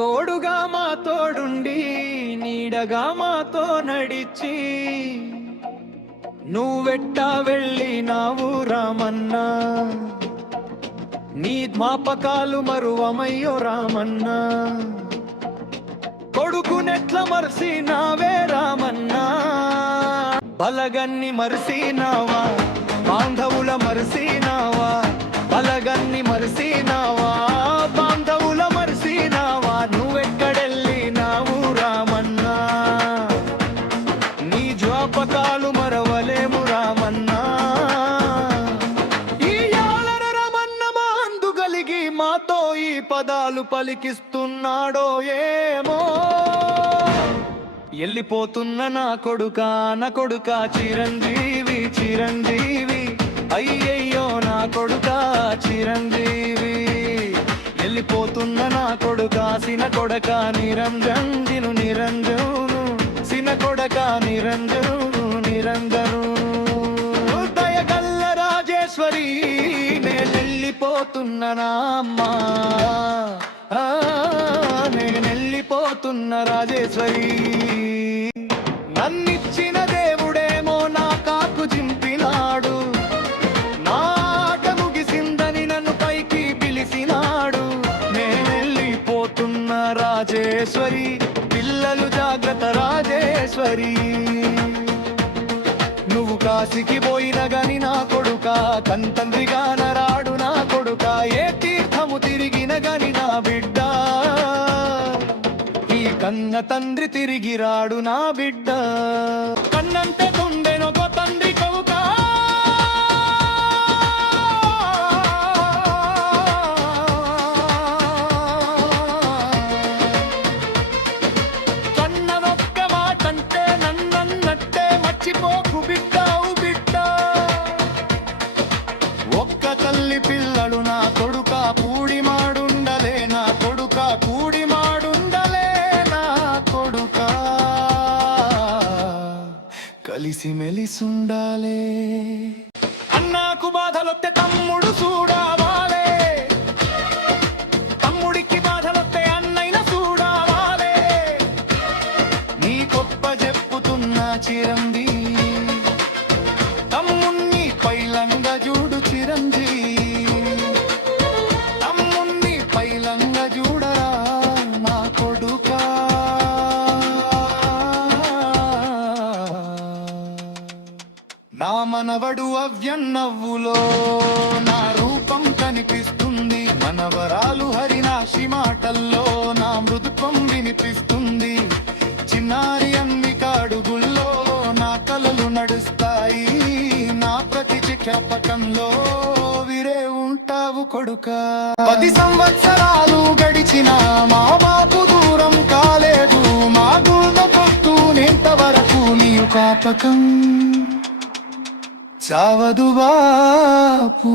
తోడుగా మా తోడుండి నీడగా మాతో నడిచి నువ్వెట్టా వెళ్ళినావు రామన్నా, నీ జ్ఞాపకాలు మరువమయ్యో రామన్నా. కొడుకునెట్ల మరిసినావే రామన్నా, బలగన్ని మరిసినావా, బాంధవుల మరిసినావా, బలగన్ని మరిసినావా, బాంధవుల మరిసినావా. నువ్వెక్కడెళ్ళినావు రామన్నా, నీ జ్ఞాపకాలు మరవలేము రామన్నా. ఈ యాలర రమన్న మా అందుగలిగి మాతో ఈ పదాలు పలికిస్తున్నాడో ఏమో. వెళ్ళిపోతున్న నా కొడుకా చిరంజీవి చిరంజీవి, అయ్యయ్యో నా కొడుకా చిరంజీవి. వెళ్ళిపోతున్న నా కొడుకా సిన కొడక నిరంజను నిరంజను, సిన కొడక నిరంజను నిరంజను. దయగల్ల రాజేశ్వరి నేనెళ్ళిపోతున్నా అమ్మా, నేనెళ్ళిపోతున్న రాజేశ్వరి. నన్నిచ్చిన దేవుడేమో నా కాకు చింపినాడు, నా ఆట ముగిసిందని నన్ను పైకి పిలిచినాడు. నేనెళ్ళిపోతున్న రాజేశ్వరి, పిల్లలు జాగ్రత్త రాజేశ్వరి. నువ్వు కాశీకి పోయిన గని నా కొడుకా, కంతండ్రిగా నరాడు నా కొడుకా. ఏ తీర్థము తిరిగిన గని నా బిడ్డ, ఈ కన్న తండ్రి తిరిగి రాడు నా బిడ్డ. కన్నంటే గుండెనొక తండ్రి కొడుకా, కన్ననొక్క మాటంటే నన్నన్నట్టే మర్చిపోకు బిడ్డావు బిడ్డ. ఒక్క తల్లి పిల్లలు నా కొడుకా, పూడి మాడుండలే నా కొడుకా, కూడి మాడుండలే నా కొడుకా. కలిసి మెలిసుండాలే. అన్నాకు బాధలొత్తే తమ్ముడు చూడవాలే, తమ్ముడికి బాధలొత్తే అన్నైన చూడవాలే. నీ గొప్ప చెప్పుతున్నా చిరంజీవి, తమ్ముణ్ణి పైలంగా చూడు చిరంజీవి, తమ్ముణ్ణి పైలంగా చూడరా నా కొడుకా. నా మనవడు అవ్యన్నవ్వులో నా రూపం కనిపిస్తుంది, మనవరాలు హరినాశి మాటల్లో నా మృదుత్వం వినిపిస్తుంది. చిన్నారి అన్నిక అడుగుల్లో నా కలలు నడుస్తాయి, నా ప్రతి జ్ఞాపకంలో విరే ఉంటావు కొడుకా. 10 సంవత్సరాలు గడిచిన మా బాబు దూరం కాలేదు, మా గుళ్ళ కొట్టు నేంతవరకు నీ జ్ఞాపకం చావదు బాపు.